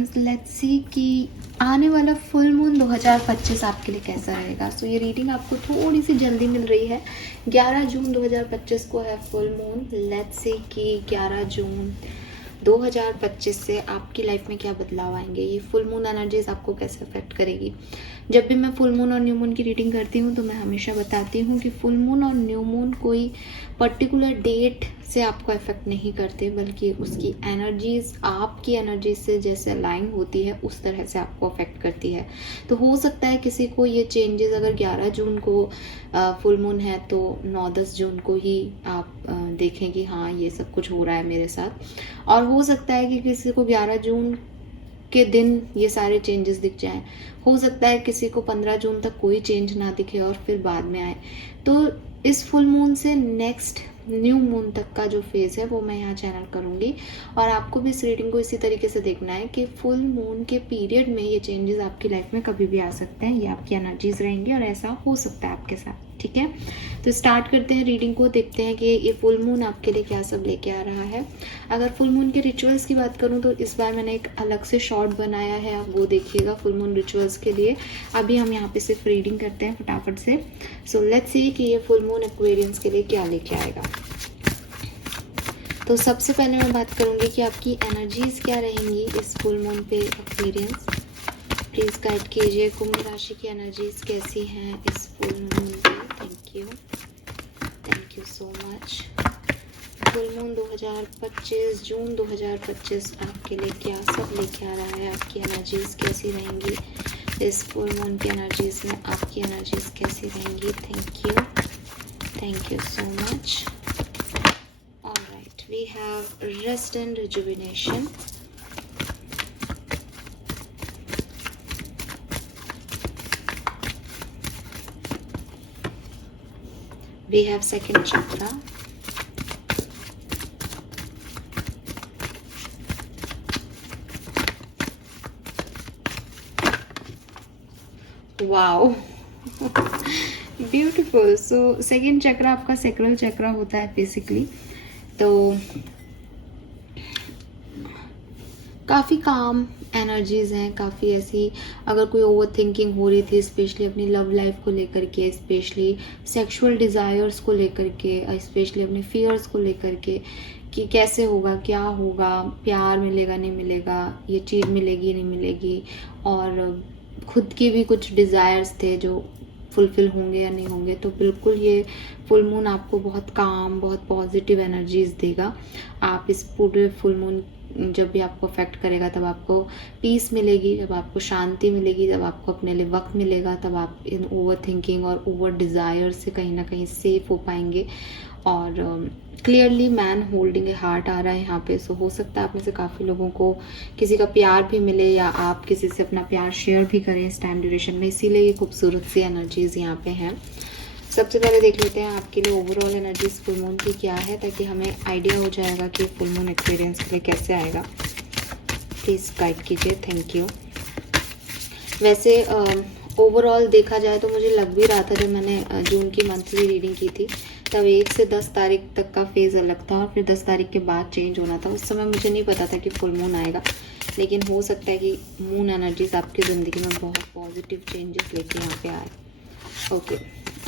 Once, let's see कि आने वाला फुल मून 2025 आपके लिए कैसा रहेगा। सो ये रीडिंग आपको थोड़ी सी जल्दी मिल रही है। 11 जून 2025 को है फुल मून। लेट्स सी कि 11 जून 2025 से आपकी लाइफ में क्या बदलाव आएंगे, ये फुल मून एनर्जीज आपको कैसे अफेक्ट करेगी। जब भी मैं फुल मून और न्यू मून की रीडिंग करती हूँ तो मैं हमेशा बताती हूँ कि फुल मून और न्यू मून कोई पर्टिकुलर डेट से आपको अफेक्ट नहीं करते, बल्कि उसकी एनर्जीज आपकी एनर्जी से जैसे अलाइन होती है उस तरह से आपको अफेक्ट करती है। तो हो सकता है किसी को ये चेंजेस अगर 11 जून को फुल मून है तो 9-10 जून को ही आप देखें कि हाँ ये सब कुछ हो रहा है मेरे साथ। और हो सकता है कि किसी को 11 जून के दिन ये सारे चेंजेस दिख जाएं। हो सकता है किसी को 15 जून तक कोई चेंज ना दिखे और फिर बाद में आए। तो इस फुल मून से नेक्स्ट न्यू मून तक का जो फेज़ है वो मैं यहाँ चैनल करूँगी, और आपको भी इस रीडिंग को इसी तरीके से देखना है कि फुल मून के पीरियड में ये चेंजेस आपकी लाइफ में कभी भी आ सकते हैं, ये आपकी एनर्जीज रहेंगी और ऐसा हो सकता है आपके साथ। ठीक है, तो स्टार्ट करते हैं रीडिंग को, देखते हैं कि ये फुल मून आपके लिए क्या सब लेके आ रहा है। अगर फुल मून के रिचुअल्स की बात करूँ तो इस बार मैंने एक अलग से शॉर्ट बनाया है, आप वो देखिएगा फुल मून रिचुअल्स के लिए। अभी हम यहाँ पे सिर्फ रीडिंग करते हैं फटाफट से। सो लेट्स सी कि ये फुल मून एक्वेरियंस के लिए क्या लेके आएगा। तो सबसे पहले मैं बात करूँगी कि आपकी एनर्जीज क्या रहेंगी इस फुल मून पे एक्वेरियंस। प्लीज़ गाइड कीजिए कुंभ राशि की एनर्जीज कैसी हैं इस फुल मून पे। Thank you so much. Full moon 2025 जून 2025 आपके लिए क्या सब लेके आ रहा है, आपकी एनर्जीज कैसी रहेंगी इस फुल मून की एनर्जीज में, आपकी एनर्जीज कैसी रहेंगी। Thank you so much. Alright, we have rest and rejuvenation, we have second chakra, wow beautiful. So second chakra आपका सेक्रल चक्रा होता है बेसिकली। तो काफ़ी काम एनर्जीज़ हैं, काफ़ी ऐसी अगर कोई ओवर थिंकिंग हो रही थी स्पेशली अपनी लव लाइफ को लेकर के, स्पेशली सेक्सुअल डिज़ायर्स को लेकर के, स्पेशली अपने फियर्स को लेकर के कि कैसे होगा, क्या होगा, प्यार मिलेगा नहीं मिलेगा, ये चीज़ मिलेगी नहीं मिलेगी, और खुद की भी कुछ डिज़ायर्स थे जो फुलफिल होंगे या नहीं होंगे। तो बिल्कुल ये फुल मून आपको बहुत काम, बहुत पॉजिटिव एनर्जीज़ देगा। आप इस पूरे फुल मून जब भी आपको अफेक्ट करेगा तब आपको पीस मिलेगी, जब आपको शांति मिलेगी, जब आपको अपने लिए वक्त मिलेगा, तब आप इन ओवर थिंकिंग और ओवर डिज़ायर से कहीं ना कहीं सेफ हो पाएंगे। और clearly man holding a heart आ रहा है यहाँ पे। सो हो सकता है आप में से काफ़ी लोगों को किसी का प्यार भी मिले या आप किसी से अपना प्यार शेयर भी करें इस टाइम ड्यूरेशन में, इसीलिए ये खूबसूरत सी एनर्जीज यहाँ पे हैं। सबसे पहले देख लेते हैं आपके लिए ओवरऑल एनर्जीज फुल मून की क्या है, ताकि हमें आइडिया हो जाएगा कि फुल मून एक्सपीरियंस के लिए कैसे आएगा। प्लीज़ गाइड कीजिए, थैंक यू। वैसे ओवरऑल देखा जाए तो मुझे लग भी रहा था जब मैंने जून की मंथली रीडिंग की थी तब 1 से 10 तारीख तक का फेज़ अलग था और फिर 10 तारीख के बाद चेंज होना था। उस समय मुझे नहीं पता था कि फुल मून आएगा, लेकिन हो सकता है कि मून एनर्जीज आपकी ज़िंदगी में बहुत पॉजिटिव चेंजेस लेके यहाँ पे आए। Okay,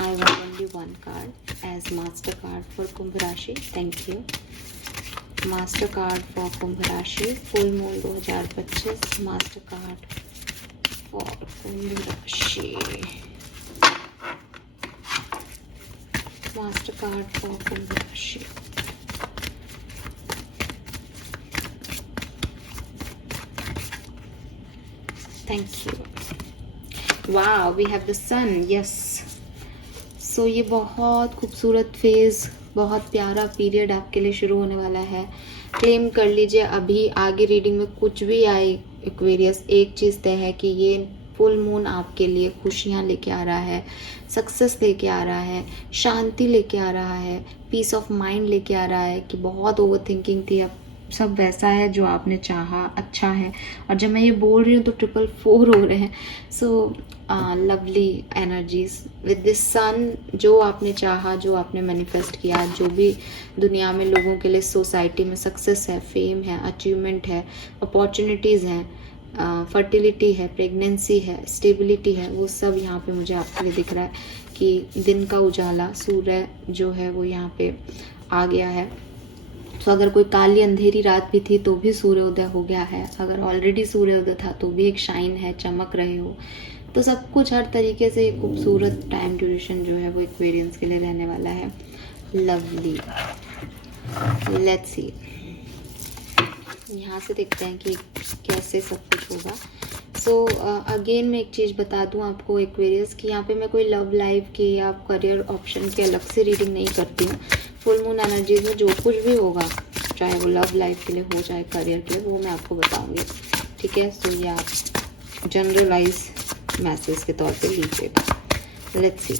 I want only one card as master card for Kumbh rashi. Thank you. Master card for Kumbh rashi full moon 2025, master card for Kumbh rashi, master card for Kumbh rashi. Thank you. वाह, we have the sun, yes. So ये बहुत खूबसूरत phase, बहुत प्यारा period आपके लिए शुरू होने वाला है। क्लेम कर लीजिए अभी, आगे रीडिंग में कुछ भी आए एक्वेरियस, एक चीज़ तय है कि ये फुल मून आपके लिए खुशियाँ लेके आ रहा है, सक्सेस लेके आ रहा है, शांति लेके आ रहा है, पीस ऑफ माइंड लेके आ रहा है कि बहुत ओवर थिंकिंग थी, अब सब वैसा है जो आपने चाहा, अच्छा है। और जब मैं ये बोल रही हूँ तो 444 हो रहे हैं। So lovely energies with this sun, जो आपने चाहा, जो आपने मैनिफेस्ट किया, जो भी दुनिया में लोगों के लिए सोसाइटी में सक्सेस है, फेम है, अचीवमेंट है, अपॉर्चुनिटीज़ हैं, फर्टिलिटी है, प्रेगनेंसी है, स्टेबिलिटी है, वो सब यहाँ पे मुझे आपके लिए दिख रहा है कि दिन का उजाला, सूर्य जो है वो यहाँ पे आ गया है। तो अगर कोई काली अंधेरी रात भी थी तो भी सूर्योदय हो गया है, अगर ऑलरेडी सूर्योदय था तो भी एक शाइन है, चमक रहे हो। तो सब कुछ हर तरीके से खूबसूरत टाइम ड्यूरेशन जो है वो एक्वेरियंस के लिए रहने वाला है। लवली, लेट्स सी, यहाँ से देखते हैं कि कैसे सब कुछ होगा। सो अगेन मैं एक चीज़ बता दूँ आपको एक्वेरियस कि यहाँ पे मैं कोई लव लाइफ के या करियर ऑप्शन के अलग से रीडिंग नहीं करती हूँ। फुल मून एनर्जीज में जो कुछ भी होगा, चाहे वो लव लाइफ के लिए हो चाहे करियर के लिए, वो मैं आपको बताऊंगी, ठीक है। सो ये आप जनरलाइज मैसेज के तौर पे लीजिएगा। Let's see,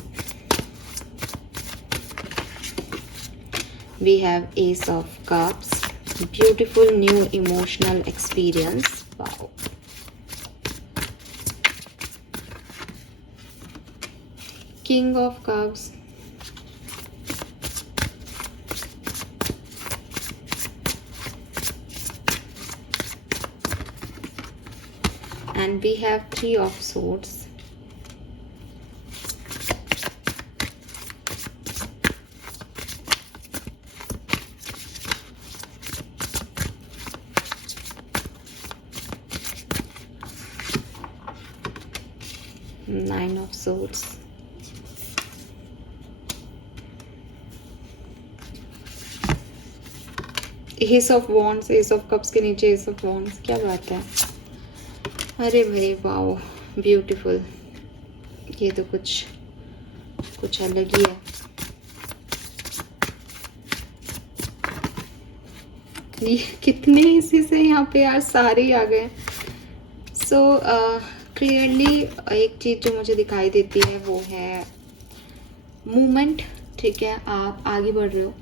we have ace of cups, beautiful new emotional experience, wow. King of cups, and we have three of swords, nine of swords, ace of wands, ace of cups के नीचे S of wands, क्या बात है, अरे भाई wow, beautiful. ये तो कुछ अलग ही है। ये कितने इसी से यहाँ पे यार सारे ही आ गए। सो क्लियरली एक चीज़ जो मुझे दिखाई देती है वो है मूवमेंट, ठीक है। आप आगे बढ़ रहे हो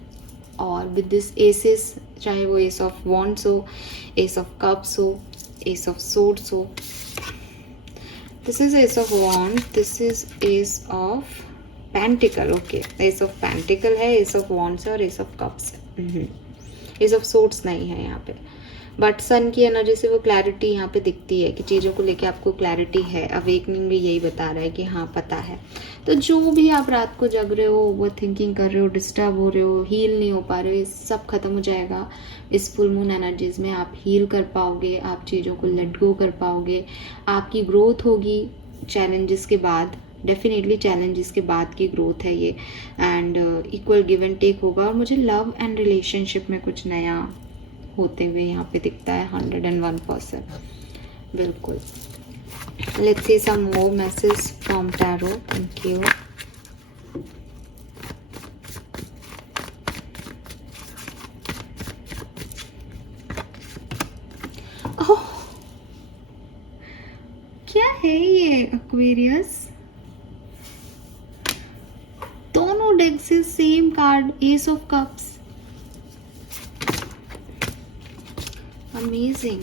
और विद दिस एसेस, चाहे वो एस ऑफ वॉन्ड्स हो, एस ऑफ कप्स हो, एस ऑफ सोर्ड्स हो, this is ace of wand, this is ace of pentacle, okay. Ace of pentacle है, एस ऑफ वॉन्ड्स है और एस ऑफ कप्स है। Ace of swords नहीं है यहाँ पे, बट सन की एनर्जी से वो क्लैरिटी यहाँ पे दिखती है कि चीज़ों को लेके आपको क्लैरिटी है। अवेकनिंग भी यही बता रहा है कि हाँ पता है। तो जो भी आप रात को जग रहे हो, ओवर थिंकिंग कर रहे हो, डिस्टर्ब हो रहे हो, हील नहीं हो पा रहे हो, ये सब खत्म हो जाएगा इस फुल मून एनर्जीज में। आप हील कर पाओगे, आप चीज़ों को लेट गो कर पाओगे, आपकी ग्रोथ होगी चैलेंजेस के बाद, डेफिनेटली चैलेंजेस के बाद की ग्रोथ है ये, and equal give and take होगा। और मुझे लव एंड रिलेशनशिप में कुछ नया होते हुए यहाँ पे दिखता है 101%, बिल्कुल। Let's see some more message from tarot, thank you. Oh, क्या है ये एक्वेरियस, दोनों डेक से same card, ace of cups, amazing.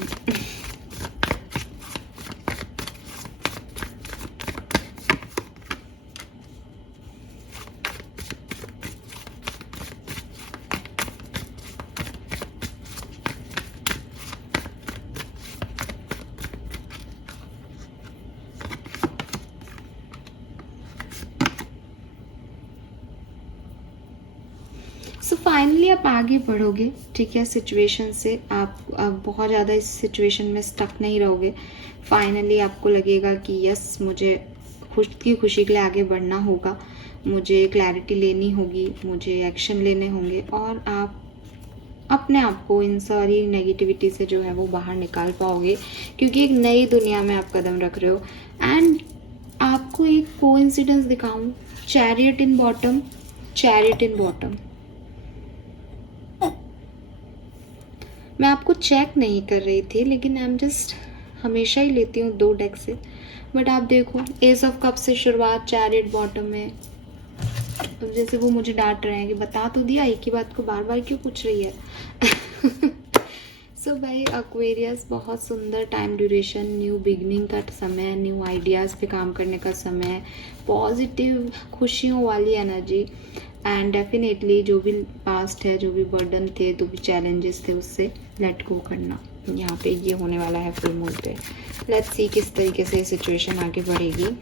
So finally आप आगे बढ़ोगे, ठीक है। सिचुएशन से आप बहुत ज़्यादा इस सिचुएशन में स्टक नहीं रहोगे। फाइनली आपको लगेगा कि यस, मुझे खुद की खुशी के लिए आगे बढ़ना होगा, मुझे क्लैरिटी लेनी होगी, मुझे एक्शन लेने होंगे, और आप अपने आप को इन सारी नेगेटिविटी से जो है वो बाहर निकाल पाओगे, क्योंकि एक नई दुनिया में आप कदम रख रहे हो। एंड आपको एक कोइंसिडेंस दिखाऊं, चैरियट इन बॉटम, चैरियट इन बॉटम। मैं आपको चेक नहीं कर रही थी, लेकिन आई एम जस्ट, हमेशा ही लेती हूँ 2 डेक से, बट आप देखो एस ऑफ कप से शुरुआत, चैरियट बॉटम में। तो जैसे वो मुझे डांट रहे हैं कि बता तो दिया, एक ही बात को बार बार क्यों पूछ रही है। सो भाई एक्वेरियस, बहुत सुंदर टाइम ड्यूरेशन, न्यू बिगनिंग का समय, न्यू आइडियाज़ पे काम करने का समय, पॉजिटिव खुशियों वाली एनर्जी, एंड डेफिनेटली जो भी पास्ट है, जो भी बर्डन थे, जो भी चैलेंजेस थे, उससे लेट गो करना। यहाँ पे ये होने वाला है फुल मून पे। लेट्स सी किस तरीके से सिचुएशन आगे बढ़ेगी।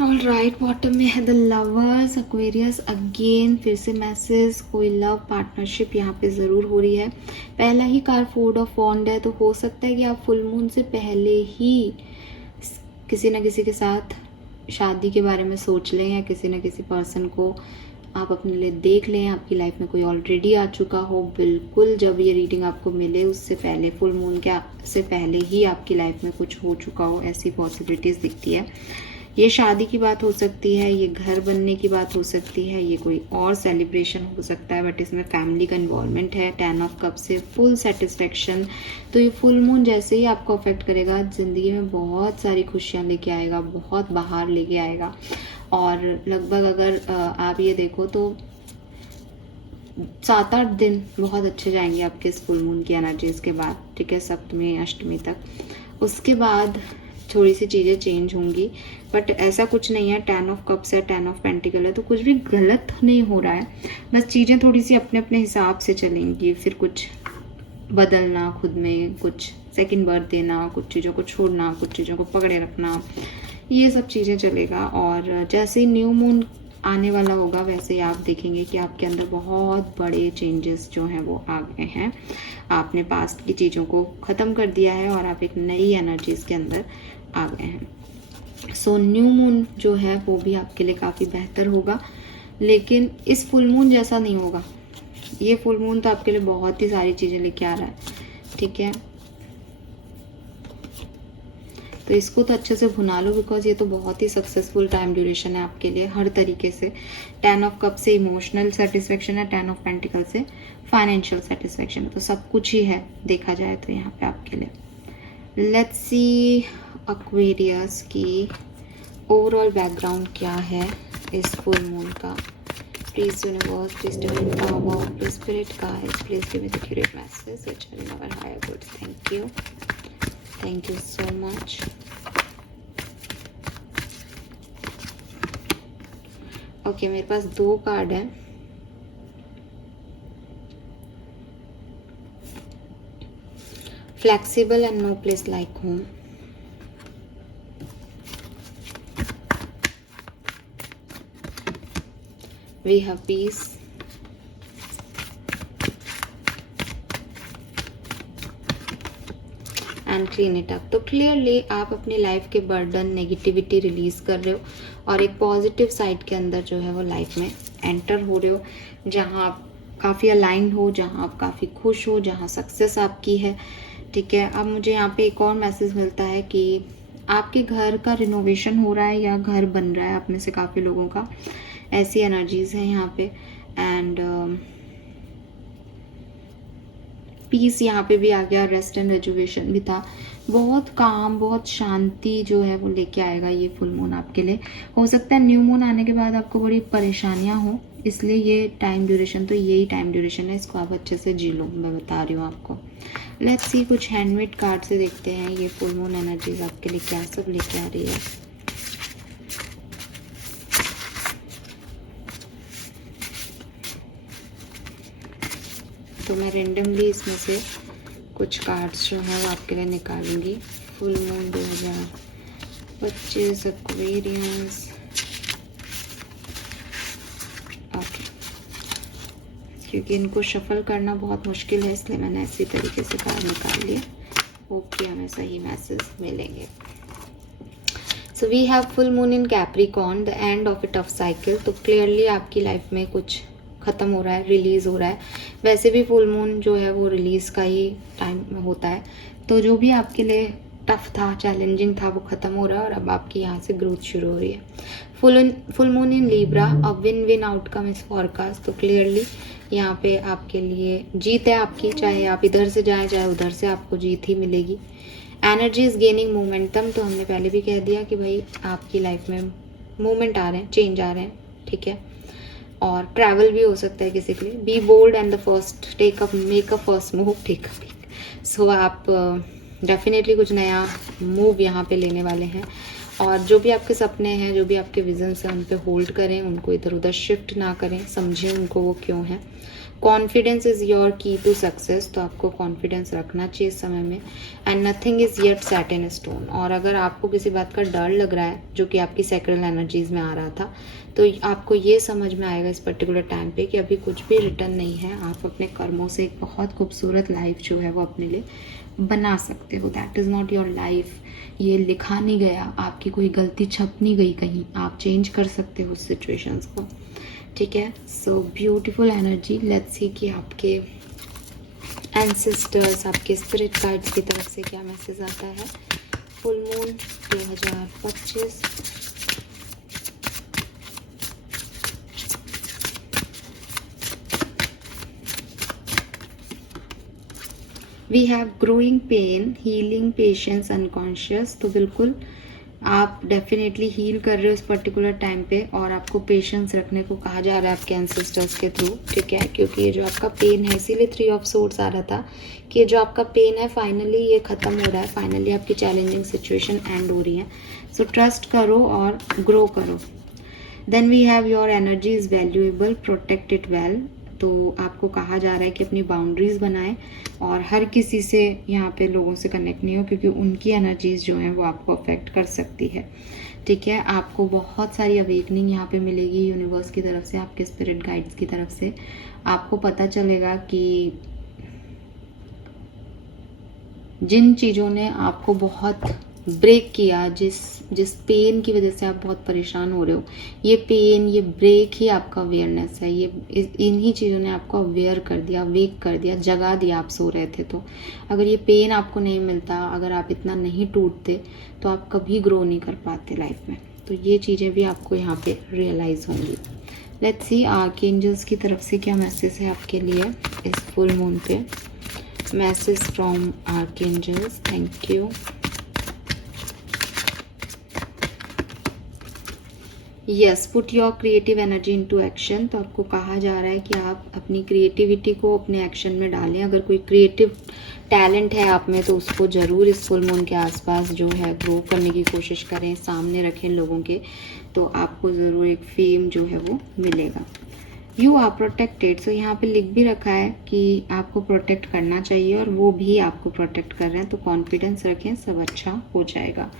ऑल राइट, बॉटम में है द लवर्स, एक्वेरियस अगेन, फिर से मैसेज, कोई लव पार्टनरशिप यहाँ पे ज़रूर हो रही है। पहला ही कार्ड 4 ऑफ वॉन्ड है, तो हो सकता है कि आप फुल मून से पहले ही किसी न किसी के साथ शादी के बारे में सोच लें, या किसी न किसी पर्सन को आप अपने लिए देख लें। आपकी लाइफ में कोई ऑलरेडी आ चुका हो। बिल्कुल जब ये रीडिंग आपको मिले उससे पहले, फुल मून के से पहले ही आपकी लाइफ में कुछ हो चुका हो, ऐसी पॉसिबिलिटीज़ दिखती है। ये शादी की बात हो सकती है, ये घर बनने की बात हो सकती है, ये कोई और सेलिब्रेशन हो सकता है, बट इसमें फैमिली का इन्वॉल्वमेंट है। 10 ऑफ कप से फुल सेटिस्फेक्शन। तो ये फुल मून जैसे ही आपको अफेक्ट करेगा, ज़िंदगी में बहुत सारी खुशियाँ लेके आएगा, बहुत बाहर लेके आएगा। और लगभग अगर आप ये देखो तो 7-8 दिन बहुत अच्छे जाएंगे आपके इस फुल मून की एनर्जीज के बाद, ठीक है, सप्तमी अष्टमी तक। उसके बाद थोड़ी सी चीज़ें चेंज होंगी, बट ऐसा कुछ नहीं है। 10 ऑफ कप्स है, 10 ऑफ पेंटिकल है, तो कुछ भी गलत नहीं हो रहा है। बस चीज़ें थोड़ी सी अपने अपने हिसाब से चलेंगी। फिर कुछ बदलना खुद में, कुछ सेकंड बर्थ देना, कुछ चीज़ों को छोड़ना, कुछ चीज़ों को पकड़े रखना, ये सब चीज़ें चलेगा। और जैसे ही न्यू मून आने वाला होगा वैसे ही आप देखेंगे कि आपके अंदर बहुत बड़े चेंजेस जो हैं वो आ गए हैं। आपने पास्ट की चीज़ों को ख़त्म कर दिया है और आप एक नई एनर्जीज के अंदर आ गए हैं। सो न्यू मून जो है वो भी आपके लिए काफ़ी बेहतर होगा, लेकिन इस फुल मून जैसा नहीं होगा। ये फुल मून तो आपके लिए बहुत ही सारी चीज़ें लेके आ रहा है, ठीक है। तो इसको तो अच्छे से भुना लो, बिकॉज ये तो बहुत ही सक्सेसफुल टाइम ड्यूरेशन है आपके लिए हर तरीके से। 10 ऑफ कप से इमोशनल सेटिस्फेक्शन है, 10 ऑफ पेंटिकल से फाइनेंशियल सेटिस्फेक्शन है, तो सब कुछ ही है देखा जाए तो यहाँ पे आपके लिए। लेट्स सी एक्वेरियस की ओवरऑल बैकग्राउंड क्या है इस फुल मून का। Please universe, please divine power, please spirit guides, please give me the accurate message in our higher goods. Thank you, thank you so much. Okay, मेरे पास 2 card है। Flexible and no place like home. We have peace. And clean it up. तो clearly आप अपनी life के burden, negativity release कर रहे हो और एक पॉजिटिव साइड के अंदर जो है वो लाइफ में एंटर हो रहे हो, जहाँ आप काफ़ी अलाइंड हो, जहाँ आप काफ़ी खुश हो, जहाँ सक्सेस आपकी है, ठीक है। अब मुझे यहाँ पे एक और मैसेज मिलता है कि आपके घर का रिनोवेशन हो रहा है या घर बन रहा है आप में से काफ़ी लोगों का, ऐसी एनर्जीज हैं यहाँ पे। एंड पीस यहाँ पे भी आ गया, रेस्ट एंड रेजुवेशन भी था। बहुत काम, बहुत शांति जो है वो लेके आएगा ये फुल मून आपके लिए। हो सकता है न्यू मून आने के बाद आपको बड़ी परेशानियाँ हो, इसलिए ये टाइम ड्यूरेशन तो यही टाइम ड्यूरेशन है, इसको आप अच्छे से जी लो, मैं बता रही हूँ आपको। लेट्स सी कुछ हैंडमेड कार्ड से देखते हैं ये फुल मून एनर्जीज आपके लिए क्या सब लेके आ रही है। तो मैं रेंडमली इसमें से कुछ कार्ड्स जो हैं वो आपके लिए निकालूंगी। Full moon 2025 Aquarius. ओके, क्योंकि इनको शफल करना बहुत मुश्किल है इसलिए मैंने इसी तरीके से कार्ड निकाल लिए। होप कि हमें सही मैसेज मिलेंगे। So we have full moon in Capricorn, the end of a tough cycle. तो क्लियरली आपकी लाइफ में कुछ ख़त्म हो रहा है, रिलीज़ हो रहा है। वैसे भी फुल मून जो है वो रिलीज़ का ही टाइम होता है। तो जो भी आपके लिए टफ था, चैलेंजिंग था, वो ख़त्म हो रहा है और अब आपकी यहाँ से ग्रोथ शुरू हो रही है। Full moon in Libra, a win win outcome is forecast. तो क्लियरली यहाँ पे आपके लिए जीत है आपकी, चाहे आप इधर से जाएं चाहे उधर से, आपको जीत ही मिलेगी। Energy is gaining momentum. तो हमने पहले भी कह दिया कि भाई आपकी लाइफ में मूवमेंट आ रहे हैं, चेंज आ रहे हैं, ठीक है। और ट्रैवल भी हो सकता है किसी के लिए। Be bold and the first take up, make a first move, take a. So आप डेफिनेटली कुछ नया मूव यहाँ पे लेने वाले हैं। और जो भी आपके सपने हैं, जो भी आपके विजन्स हैं, उन पे होल्ड करें, उनको इधर उधर शिफ्ट ना करें, समझें उनको वो क्यों है। कॉन्फिडेंस इज़ योर की टू सक्सेस। तो आपको कॉन्फिडेंस रखना चाहिए इस समय में। And nothing is yet set in stone. और अगर आपको किसी बात का डर लग रहा है, जो कि आपकी सैक्रल एनर्जीज में आ रहा था, तो आपको ये समझ में आएगा इस पर्टिकुलर टाइम पे कि अभी कुछ भी रिटर्न नहीं है। आप अपने कर्मों से एक बहुत खूबसूरत लाइफ जो है वो अपने लिए बना सकते हो। That is not your life, ये लिखा नहीं गया, आपकी कोई गलती छप नहीं गई कहीं, आप चेंज कर सकते हो उस सिचुएशंस को, ठीक है। So beautiful energy. Let's see कि आपके एंसेस्टर्स, आपके स्पिरिट गाइड्स की तरफ से क्या मैसेज आता है। Full moon 2025। We have growing pain, healing, patience, unconscious. तो बिल्कुल आप डेफिनेटली हील कर रहे हो इस पर्टिकुलर टाइम पे, और आपको पेशेंस रखने को कहा जा रहा है आपके एंसेस्टर्स के थ्रू, ठीक है। क्योंकि ये जो आपका पेन है, इसीलिए 3 ऑफ सोर्ड्स आ रहा था कि जो आपका पेन है फाइनली ये ख़त्म हो रहा है, फाइनली आपकी चैलेंजिंग सिचुएशन एंड हो रही है। सो ट्रस्ट करो और ग्रो करो। Then we have your energy is valuable, protect it well. तो आपको कहा जा रहा है कि अपनी बाउंड्रीज़ बनाएं और हर किसी से यहाँ पे लोगों से कनेक्ट नहीं हो, क्योंकि उनकी एनर्जीज़ जो हैं वो आपको अफेक्ट कर सकती है, ठीक है। आपको बहुत सारी अवेकनिंग यहाँ पे मिलेगी यूनिवर्स की तरफ से, आपके स्पिरिट गाइड्स की तरफ से। आपको पता चलेगा कि जिन चीज़ों ने आपको बहुत ब्रेक किया, जिस पेन की वजह से आप बहुत परेशान हो रहे हो, ये पेन, ये ब्रेक ही आपका अवेयरनेस है। ये इन्हीं चीज़ों ने आपको अवेयर कर दिया, वेक कर दिया, जगा दिया आप सो रहे थे तो। अगर ये पेन आपको नहीं मिलता, अगर आप इतना नहीं टूटते, तो आप कभी ग्रो नहीं कर पाते लाइफ में। तो ये चीज़ें भी आपको यहाँ पे रियलाइज़ होंगी। लेट्स सी आर्कएंजल्स की तरफ से क्या मैसेज है आपके लिए इस फुल मून पे। Message from archangels, thank you. Yes, put your creative energy into action. तो आपको कहा जा रहा है कि आप अपनी क्रिएटिविटी को अपने एक्शन में डालें। अगर कोई क्रिएटिव टैलेंट है आप में, तो उसको ज़रूर इस फुल मून के आसपास जो है ग्रो करने की कोशिश करें, सामने रखें लोगों के, तो आपको ज़रूर एक फेम जो है वो मिलेगा। You are protected. सो यहाँ पे लिख भी रखा है कि आपको प्रोटेक्ट करना चाहिए और वो भी आपको प्रोटेक्ट कर रहे हैं। तो कॉन्फिडेंस रखें, सब अच्छा हो जाएगा।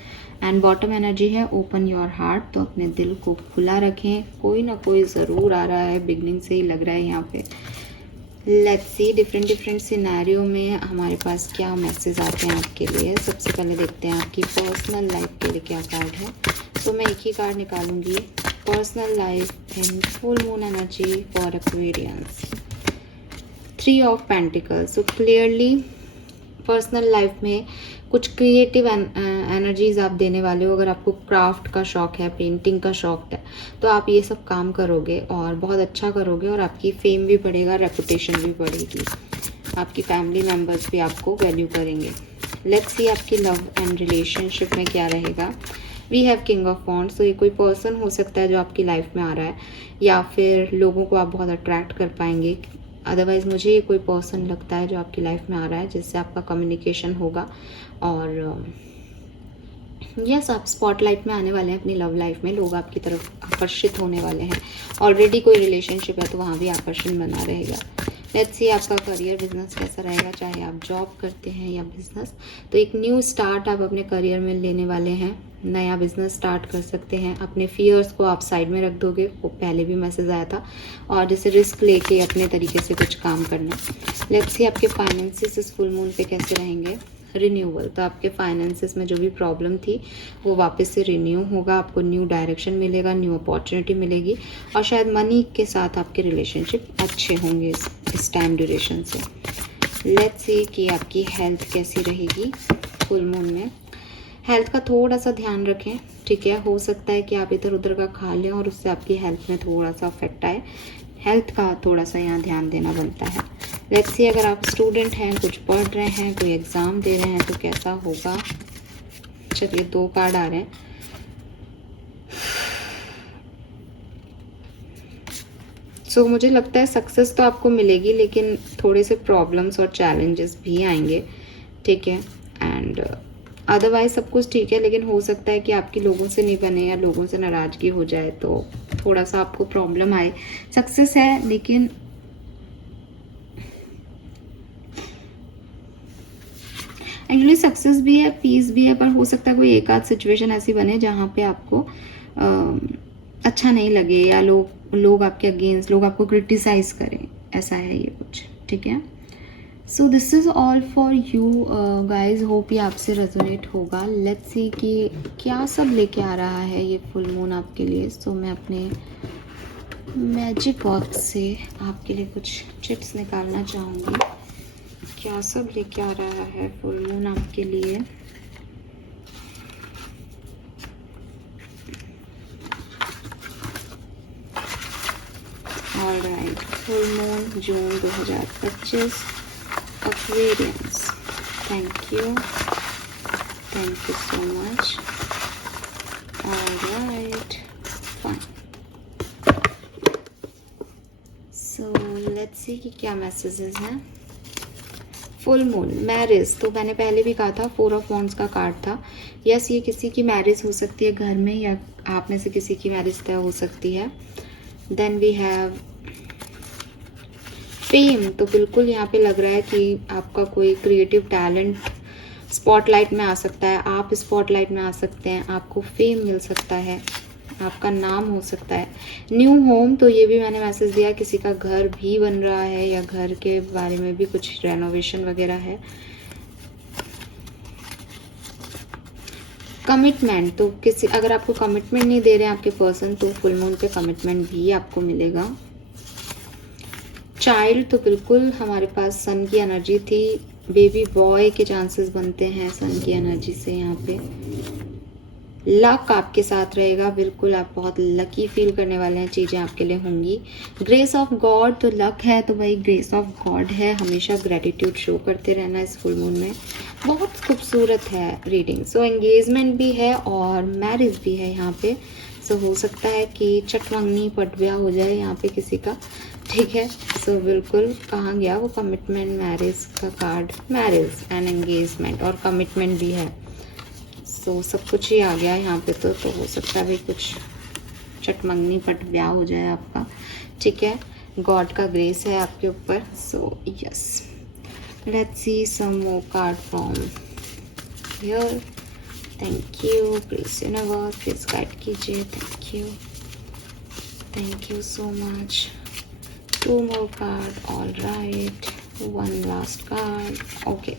एंड बॉटम एनर्जी है ओपन योर हार्ट। तो अपने दिल को खुला रखें, कोई ना कोई ज़रूर आ रहा है, बिगनिंग से ही लग रहा है यहाँ पे। लेट्स सी डिफरेंट सिनेरियो में हमारे पास क्या मैसेज आते हैं आपके लिए। सबसे पहले देखते हैं आपकी पर्सनल लाइफ के लिए क्या कार्ड है। तो मैं एक ही कार्ड निकालूंगी, personal life in full moon energy for Aquarians, 3 of pentacles. So clearly personal life में कुछ क्रिएटिव एनर्जीज आप देने वाले हो। अगर आपको क्राफ्ट का शौक है, पेंटिंग का शौक है, तो आप ये सब काम करोगे और बहुत अच्छा करोगे, और आपकी फेम भी बढ़ेगा, रेपुटेशन भी बढ़ेगी, आपकी फैमिली मेम्बर्स भी आपको वैल्यू करेंगे। लेट्स सी आपकी लव एंड रिलेशनशिप में क्या रहेगा। We have king of wands. तो ये कोई पर्सन हो सकता है जो आपकी लाइफ में आ रहा है, या फिर लोगों को आप बहुत अट्रैक्ट कर पाएंगे। अदरवाइज़ मुझे ये कोई पर्सन लगता है जो आपकी लाइफ में आ रहा है, जिससे आपका कम्युनिकेशन होगा, और यस आप स्पॉटलाइट में आने वाले हैं अपनी लव लाइफ में। लोग आपकी तरफ आकर्षित होने वाले हैं। ऑलरेडी कोई रिलेशनशिप है तो वहाँ भी आकर्षण बना रहेगा। लेट्स सी आपका करियर, बिजनेस कैसा रहेगा, चाहे आप जॉब करते हैं या बिजनेस। तो एक न्यू स्टार्ट आप अपने करियर में लेने वाले हैं, नया बिजनेस स्टार्ट कर सकते हैं। अपने फियर्स को आप साइड में रख दोगे, वो पहले भी मैसेज आया था, और जैसे रिस्क लेके अपने तरीके से कुछ काम करना। लेट्स सी आपके फाइनेंसेस इस फुल मून पे कैसे रहेंगे। रिन्यूअल, तो आपके फाइनेंसेस में जो भी प्रॉब्लम थी वो वापस से रिन्यू होगा, आपको न्यू डायरेक्शन मिलेगा, न्यू अपॉर्चुनिटी मिलेगी और शायद मनी के साथ आपके रिलेशनशिप अच्छे होंगे इस टाइम ड्यूरेशन से। लेट्स सी कि आपकी हेल्थ कैसी रहेगी फुल मून में। हेल्थ का थोड़ा सा ध्यान रखें, ठीक है। हो सकता है कि आप इधर उधर का खा लें और उससे आपकी हेल्थ में थोड़ा सा अफेक्ट आए, हेल्थ का थोड़ा सा यहाँ ध्यान देना बनता है। लेट्स सी अगर आप स्टूडेंट हैं, कुछ पढ़ रहे हैं, कोई एग्ज़ाम दे रहे हैं तो कैसा होगा। चलिए 2 कार्ड आ रहे हैं। सो मुझे लगता है सक्सेस तो आपको मिलेगी लेकिन थोड़े से प्रॉब्लम्स और चैलेंजेस भी आएंगे, ठीक है। एंड अदरवाइज सब कुछ ठीक है, लेकिन हो सकता है कि आपकी लोगों से नहीं बने या लोगों से नाराज़गी हो जाए तो थोड़ा सा आपको प्रॉब्लम आए। सक्सेस है लेकिन एक्चुअली सक्सेस भी है, पीस भी है, पर हो सकता है कोई एक आध सिचुएशन ऐसी बने जहाँ पे आपको अच्छा नहीं लगे या लोग आपके अगेंस्ट, लोग आपको क्रिटिसाइज करें, ऐसा है ये कुछ, ठीक है। So this is all for you guys, hope ये आपसे रेजोनेट होगा। लेट्स सी कि क्या सब लेके आ रहा है ये फुल मून आपके लिए। सो मैं अपने मैजिक बॉक्स से आपके लिए कुछ टिप्स निकालना चाहूँगी, क्या सब लेके आ रहा है फुल मून आपके लिए। Alright, full moon June 2025, Aquarians. Thank you so much. Alright, fine. So let's see कि क्या मैसेजेस हैं। फुल मून, मैरिज, तो मैंने पहले भी कहा था 4 ऑफ वॉन्ड्स का कार्ड था। यस, ये किसी की मैरिज हो सकती है घर में या आप में से किसी की मैरिज तय हो सकती है। देन वी हैव फेम, तो बिल्कुल यहाँ पे लग रहा है कि आपका कोई क्रिएटिव टैलेंट स्पॉटलाइट में आ सकता है, आप स्पॉटलाइट में आ सकते हैं, आपको फेम मिल सकता है, आपका नाम हो सकता है। न्यू होम, तो ये भी मैंने मैसेज दिया, किसी का घर भी बन रहा है या घर के बारे में भी कुछ रेनोवेशन वगैरह है। कमिटमेंट, तो किसी, अगर आपको कमिटमेंट नहीं दे रहे हैं आपके पर्सन तो फुल मून पे कमिटमेंट भी आपको मिलेगा। चाइल्ड, तो बिल्कुल हमारे पास सन की एनर्जी थी, बेबी बॉय के चांसेस बनते हैं सन की एनर्जी से यहाँ पे। लक आपके साथ रहेगा, बिल्कुल आप बहुत लकी फील करने वाले हैं, चीज़ें आपके लिए होंगी। ग्रेस ऑफ गॉड, तो लक है तो भाई ग्रेस ऑफ गॉड है, हमेशा ग्रेटिट्यूड शो करते रहना इस फुल मून में। बहुत खूबसूरत है रीडिंग। सो एंगेजमेंट भी है और मैरिज भी है यहाँ पे। सो हो सकता है कि चटमंगनी पटव्या हो जाए यहाँ पे किसी का, ठीक है। सो बिल्कुल, कहाँ गया वो कमिटमेंट, मैरिज का कार्ड, मैरिज एंड एंगेजमेंट और कमिटमेंट भी है। सो सब कुछ ही आ गया यहाँ पे, तो हो सकता है भाई कुछ चटमंगनी पट ब्याह हो जाए आपका, ठीक है। गॉड का ग्रेस है आपके ऊपर। So yes, let's see some more card from here. Thank you, please universe please guide कीजिए। Thank you so much. 2 more card, all right, 1 last card, okay।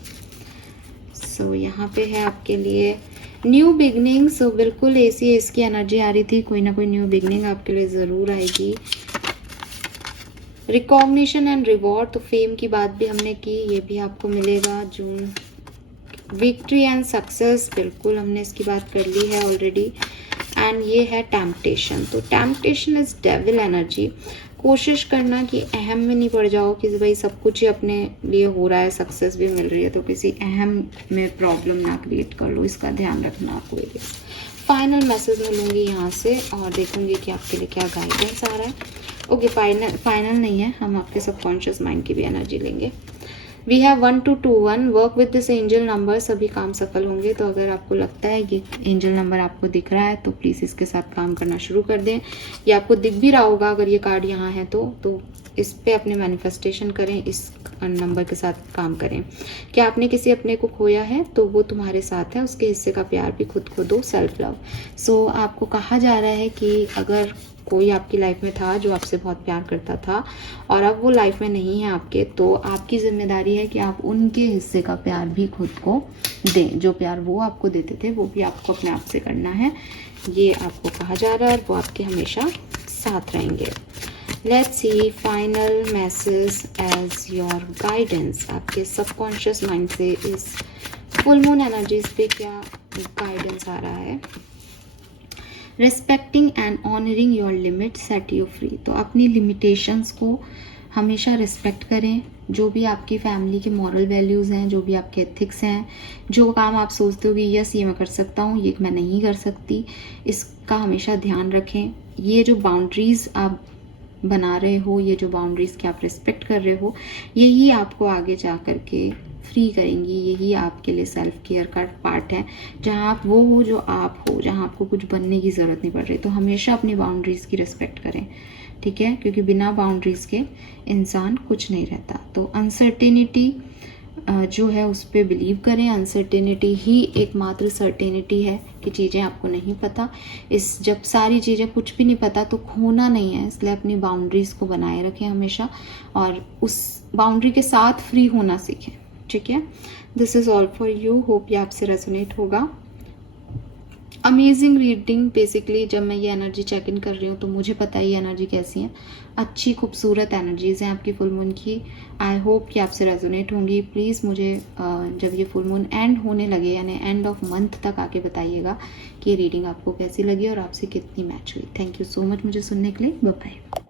So यहाँ पे है आपके लिए न्यू बिगनिंग। सो बिल्कुल ऐसी इसकी एनर्जी आ रही थी, कोई ना कोई न्यू बिगनिंग आपके लिए ज़रूर आएगी। रिकॉग्निशन एंड रिवॉर्ड, तो फेम की बात भी हमने की, ये भी आपको मिलेगा जून। विक्ट्री एंड सक्सेस, बिल्कुल हमने इसकी बात कर ली है ऑलरेडी। एंड ये है टेम्पटेशन, तो टेम्पटेशन इज डेविल एनर्जी। कोशिश करना कि अहम में नहीं पड़ जाओ कि भाई सब कुछ ही अपने लिए हो रहा है, सक्सेस भी मिल रही है, तो किसी अहम में प्रॉब्लम ना क्रिएट कर लो, इसका ध्यान रखना आपको। ये फाइनल मैसेज मैं लूँगी यहाँ से और देखूँगी कि आपके लिए क्या गाइडेंस आ रहा है। ओके, फाइनल नहीं है, हम आपके सबकॉन्शियस माइंड की भी एनर्जी लेंगे। We have 1 to 2 1, work with this angel number, सभी काम सफल होंगे। तो अगर आपको लगता है कि एंजल नंबर आपको दिख रहा है तो प्लीज़ इसके साथ काम करना शुरू कर दें। ये आपको दिख भी रहा होगा अगर ये कार्ड यहाँ है तो इस पे अपने मैनिफेस्टेशन करें, इस नंबर के साथ काम करें। क्या आपने किसी अपने को खोया है तो वो तुम्हारे साथ है, उसके हिस्से का प्यार भी खुद को दो, सेल्फ लव। सो आपको कहा जा रहा है कि अगर कोई आपकी लाइफ में था जो आपसे बहुत प्यार करता था और अब वो लाइफ में नहीं है आपके, तो आपकी जिम्मेदारी है कि आप उनके हिस्से का प्यार भी खुद को दें। जो प्यार वो आपको देते थे वो भी आपको अपने आप से करना है, ये आपको कहा जा रहा है और वो आपके हमेशा साथ रहेंगे। Let's see final message as your guidance. आपके सबकॉन्शियस माइंड से इस फुल मून एनर्जीज पे क्या गाइडेंस आ रहा है। Respecting and honouring your limit set you free. तो अपनी लिमिटेशंस को हमेशा रिस्पेक्ट करें। जो भी आपकी फैमिली के मॉरल वैल्यूज़ हैं, जो भी आपके एथिक्स हैं, जो काम आप सोचते हो कि यस ये मैं कर सकता हूँ, ये मैं नहीं कर सकती, इसका हमेशा ध्यान रखें। ये जो बाउंड्रीज़ आप बना रहे हो, ये जो बाउंड्रीज़ के आप रिस्पेक्ट कर रहे हो, यही आपको आगे जा कर के फ्री करेंगी। यही आपके लिए सेल्फ केयर का पार्ट है, जहाँ आप वो हो जो आप हो, जहाँ आपको कुछ बनने की ज़रूरत नहीं पड़ रही। तो हमेशा अपनी बाउंड्रीज़ की रिस्पेक्ट करें, ठीक है, क्योंकि बिना बाउंड्रीज़ के इंसान कुछ नहीं रहता। तो अनसर्टेनिटी जो है उस पर बिलीव करें। अनसर्टेनिटी ही एकमात्र सर्टेनिटी है कि चीज़ें आपको नहीं पता। जब सारी चीज़ें कुछ भी नहीं पता तो खोना नहीं है, इसलिए अपनी बाउंड्रीज़ को बनाए रखें हमेशा और उस बाउंड्री के साथ फ्री होना सीखें, ठीक है। This is all for you, hope ये आपसे रेजोनेट होगा। Amazing reading. बेसिकली जब मैं ये एनर्जी चेक इन कर रही हूँ तो मुझे पता है ये एनर्जी कैसी है। अच्छी खूबसूरत एनर्जीज़ हैं आपकी फुल मून की। आई होप कि आपसे रेजोनेट होंगी। प्लीज़ मुझे जब ये फुल मून एंड होने लगे यानी एंड ऑफ मंथ तक आके बताइएगा कि ये रीडिंग आपको कैसी लगी और आपसे कितनी मैच हुई। थैंक यू सो मच मुझे सुनने के लिए। Bye bye.